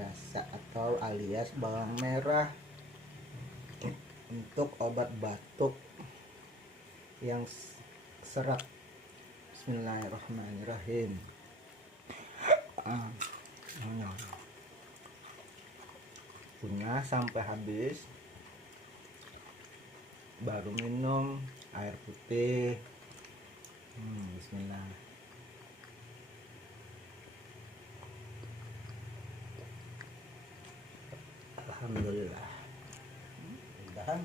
biasa atau alias bawang merah untuk obat batuk yang serat. Bismillahirrahmanirrahim. Punya sampai habis, baru minum air putih. Bismillah. Alhamdulillah. Mudah-mudahan